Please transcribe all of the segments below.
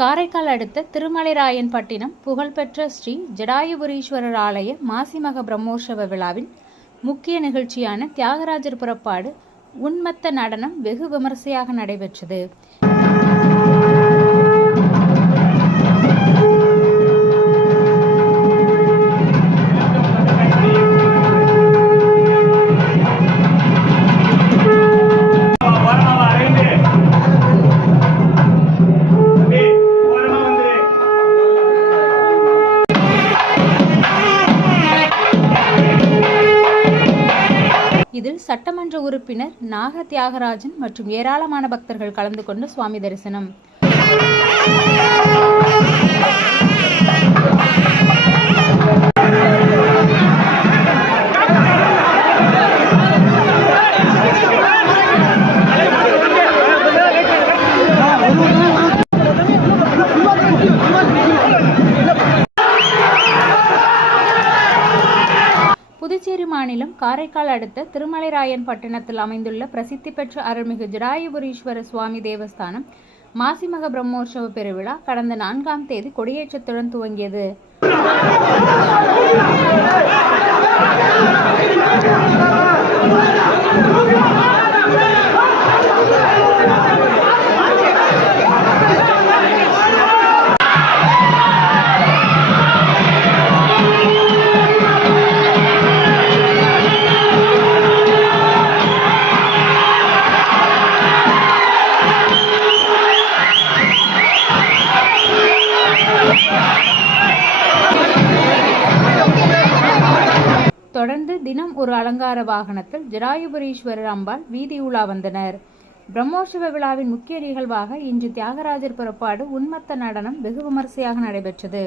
காரைக்கால் அடுத்த திருமலைராயன்பட்டினம் புகழ்பெற்ற ஸ்ரீ ஜடாயுபுரீஸ்வரர் ஆலய மாசிமக பிரம்மோற்சவ விழாவின் முக்கிய நிகழ்ச்சியான தியாகராஜர் புறப்பாடு உன்மத்த நடனம் வெகு விமரிசையாக நடைபெற்றது. இதில் சட்டமன்ற உறுப்பினர் நாக தியாகராஜன் மற்றும் ஏராளமான பக்தர்கள் கலந்து கொண்டு சுவாமி தரிசனம். புதுச்சேரி மாநிலம் காரைக்கால் அடுத்த திருமலைராயன் பட்டணத்தில் அமைந்துள்ள பிரசித்தி பெற்ற அருள்மிகு ஜடாயுபுரீஸ்வர சுவாமி தேவஸ்தானம் மாசிமக பிரம்மோற்சவ பெருவிழா கடந்த நான்காம் தேதி கொடியேற்றத்துடன் துவங்கியது. தொடர்ந்து தினம் ஒரு அலங்கார வாகனத்தில் ஜராயுபுரீஸ்வரர் அம்பாள் வீதி உலா வந்தனர். பிரம்மோற்சவ விழாவின் முக்கிய நிகழ்வாக இன்று தியாகராஜர் புறப்பாடு உன்மத்த நடனம் வெகு விமரிசையாக நடைபெற்றது.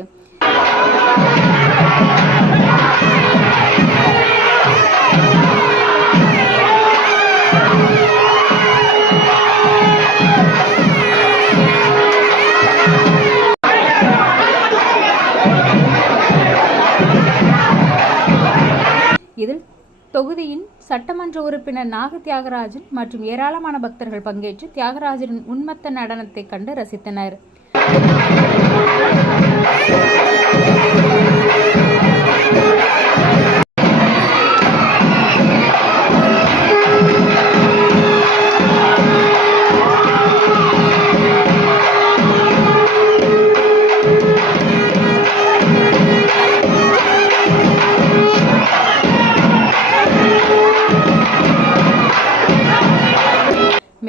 இதில் தொகுதியின் சட்டமன்ற உறுப்பினர் நாக தியாகராஜன் மற்றும் ஏராளமான பக்தர்கள் பங்கேற்று தியாகராஜரின் உண்மத்த நடனத்தை கண்டு ரசித்தனர்.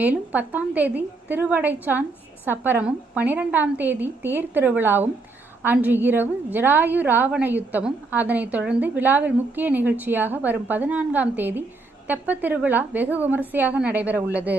மேலும் பத்தாம் தேதி திருவடைச்சான் சப்பரமும் பனிரெண்டாம் தேதி தேர் திருவிழாவும் அன்று இரவு ஜடாயு ராவண யுத்தமும் அதனைத் தொடர்ந்து விழாவில் முக்கிய நிகழ்ச்சியாக வரும் பதினான்காம் தேதி தெப்ப திருவிழா வெகு விமரிசையாக நடைபெற உள்ளது